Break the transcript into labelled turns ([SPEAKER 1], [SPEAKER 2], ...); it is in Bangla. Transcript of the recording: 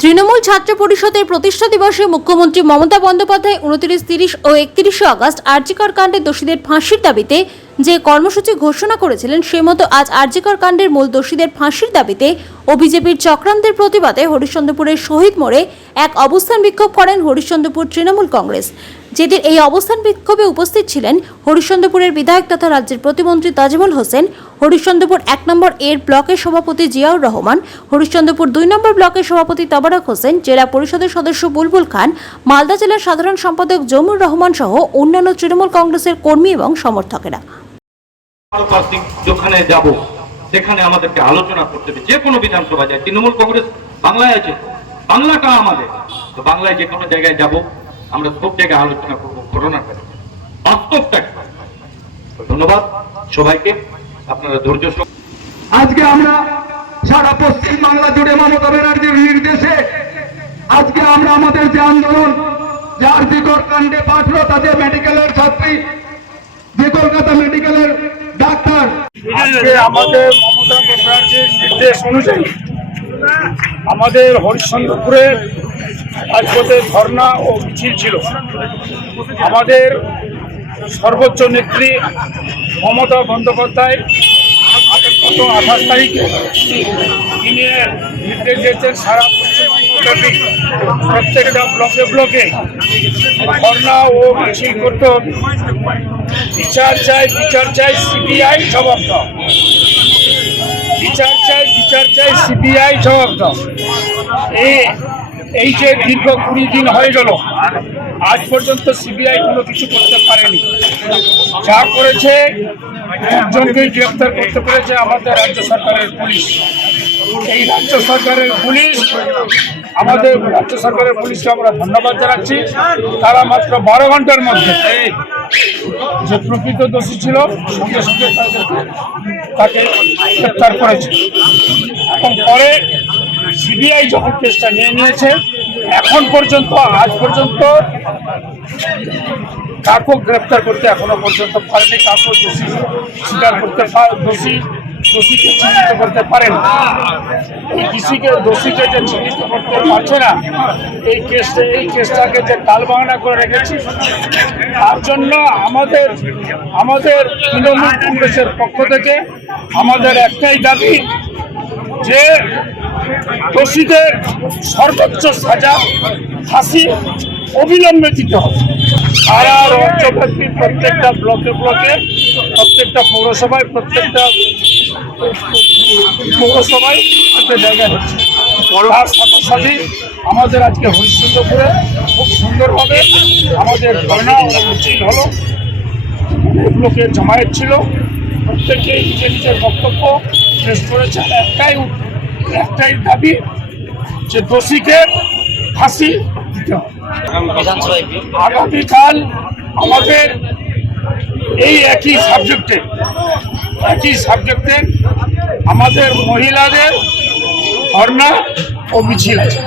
[SPEAKER 1] তৃণমূল ছাত্র পরিষদের প্রতিষ্ঠা দিবসে মুখ্যমন্ত্রী মমতা বন্দ্যোপাধ্যায় উনত্রিশ তিরিশ ও একত্রিশে আগস্ট আর্যিকর কাণ্ডে দোষীদের ফাঁসির দাবিতে যে কর্মসূচি ঘোষণা করেছিলেন সে মতো আজ আর্যিকর কাণ্ডের মূল দোষীদের ফাঁসির দাবিতে ও বিজেপির চক্রান্তের প্রতিবাদে হরিশ্চন্দ্রপুরের শহীদ মোড়ে এক অবস্থান বিক্ষোভ করেন হরিশ্চন্দ্রপুর তৃণমূল কংগ্রেস যেদিন এই অবস্থান বিক্ষোভে উপস্থিত ছিলেন হরিশ্চন্দ্রপুরের বিধায়ক তথা রাজ্যের প্রতিমন্ত্রী তাজমুল হোসেন হরিশ্চন্দ্রপুর এক নম্বর এর ব্লকের সভাপতি জিয়াউর রহমান হরিশ্চন্দ্রপুর দুই নম্বর ব্লকের সভাপতি তবারক হোসেন জেলা পরিষদের সদস্য বুলবুল খান মালদা জেলার সাধারণ সম্পাদক জমুর রহমান সহ অন্যান্য তৃণমূল কংগ্রেসের কর্মী এবং সমর্থকেরা
[SPEAKER 2] যেখানে যাব সেখানে আমাদেরকে আলোচনা করতে হবে যে কোনো বিধানসভা যায় তৃণমূল কংগ্রেস বাংলায় আছে বাংলাটা আমাদের তো বাংলায় যে কোনো জায়গায় যাব আমরা সব জায়গায় আলোচনা করোনাটা বাস্তবটা ধন্যবাদ সবাইকে আপনারা ধৈর্য
[SPEAKER 3] আজকে আমরা সারা পশ্চিম বাংলা জুড়ে মমতা ব্যানার্জির নির্দেশে আজকে আমরা আমাদের যে আন্দোলন যে আর্থিকর কাণ্ডে পাঠলো তাদের মেডিকেলের ছাত্রী যে কলকাতা মেডিকেলের ডাক্তার
[SPEAKER 4] আজকে আমাদের মমতা ব্যানার্জির নির্দেশ অনুযায়ী আমাদের হরিশ্চন্দ্রপুরে রাজপথে ধর্ণা ও মিছিল ছিল আমাদের সর্বোচ্চ নেত্রী মমতা বন্দ্যোপাধ্যায় গত আঠাশ তারিখে তিনি নির্দেশ দিয়েছেন সারা পশ্চিমবঙ্গ প্রত্যেকটা ব্লকে ব্লকে ধর্ণা ও মিছিল করতে বিচার চাই বিচার চাই সিবিআই জবাব দাও বিচার চাই বিচার চাই সিবিআই জবাব দাও এই যে দীর্ঘ কুড়ি দিন হয়ে গেল আজ পর্যন্ত সিবিআই কোনো কিছু করতে পারেনি যা করেছে একজনকেই গ্রেপ্তার করতে পেরেছে আমাদের রাজ্য সরকারের পুলিশ এই রাজ্য সরকারের পুলিশ আমাদের রাজ্য সরকারের পুলিশকে আমরা ধন্যবাদ জানাচ্ছি তারা মাত্র বারো ঘন্টার মধ্যে যে প্রকৃত দোষী ছিল সঙ্গে সঙ্গে তাকে গ্রেফতার করেছে এবং পরে সিবিআই যখন কেসটা নিয়ে নিয়েছে এখন পর্যন্ত আজ পর্যন্ত কাকু গ্রেপ্তার করতে এখনো পর্যন্ত পারেনি কাকু দোষী স্বীকার করতে দোষী দোষীকে চিহ্নিত করতে পারেন এই কৃষিকে দোষীকে যে চিহ্নিত করতে পারছে না এই কেসটা এই কেসটাকে যে টালবাহানা করে রেখেছি তার জন্য আমাদের আমাদের তৃণমূল কংগ্রেসের পক্ষ থেকে আমাদের একটাই দাবি যে দোষীদের সর্বোচ্চ সাজা ফাঁসি অবিলম্বে দিতে হবে সারা রাজ্যব্যাপী প্রত্যেকটা ব্লকে ব্লকে প্রত্যেকটা পৌরসভায় প্রত্যেকটা পৌরসভায় একটা জায়গা হচ্ছে পড়ার সাথে সাথে আমাদের আজকে হরিশ্চন্দ্রপুরে খুব সুন্দরভাবে আমাদের ধর্ণা উচিত হলো অনেক লোকের জমায়েত ছিল প্রত্যেকেই নিজের নিজের বক্তব্য শেষ করেছেন একটাই একটাই দাবি যে দোষীকে ফাঁসি দিতে হবে আগামীকাল আমাদের এই একই সাবজেক্টে একই সাবজেক্টে আমাদের মহিলাদের ধর্ণা ও মিছিল আছে